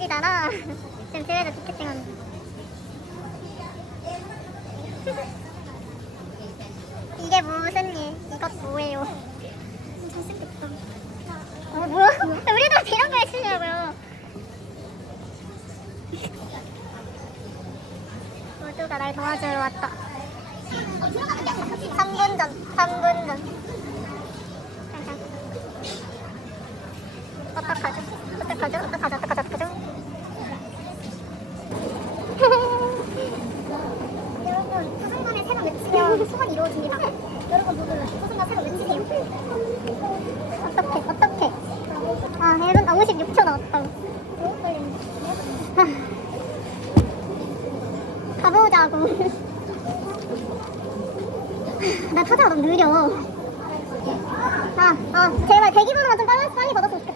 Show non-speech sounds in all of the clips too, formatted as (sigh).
계획이잖아. 지금 대회도 티켓팅 하는 거. 이게 무슨 일? 이것 뭐예요? 어, 뭐야? (laughs) 우리도 이런 거 해주려고요. (laughs) 모두가 날 도와주러 왔다. 3분 전, 3분 전. 어떡하죠? 외치면 소원이 이루어집니다. 여러분 모두 소중간 새로 외치세요. 어떡해, 어떡해. 아, 1분, 아, 56초 남았다. 너무 떨리네. 아, 가보자고. 나 타자가 너무 느려. 아, 아, 제발 대기번호만 좀 빨리, 빨리 받았으면 좋겠다.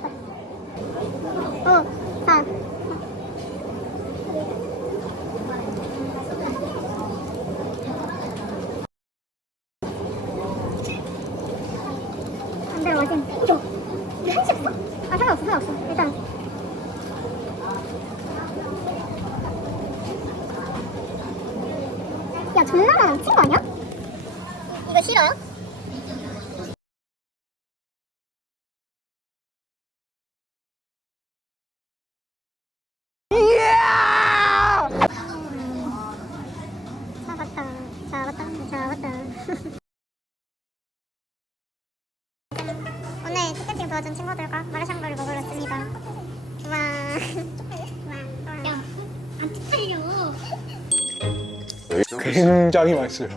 맞은. 저, 왜 한시 없어? 아, 상관없어, 상관없어. 일단. 야, 존나 많아. 미친 거 아니야? 이거 싫어요? 잡았다, 잡았다, 잡았다. (laughs) 티켓팅 도와준 친구들과 마라샹궈를 먹으러 왔습니다. (laughs) 와, 와, 야, 안 쪽팔려. 굉장히 맛있어요.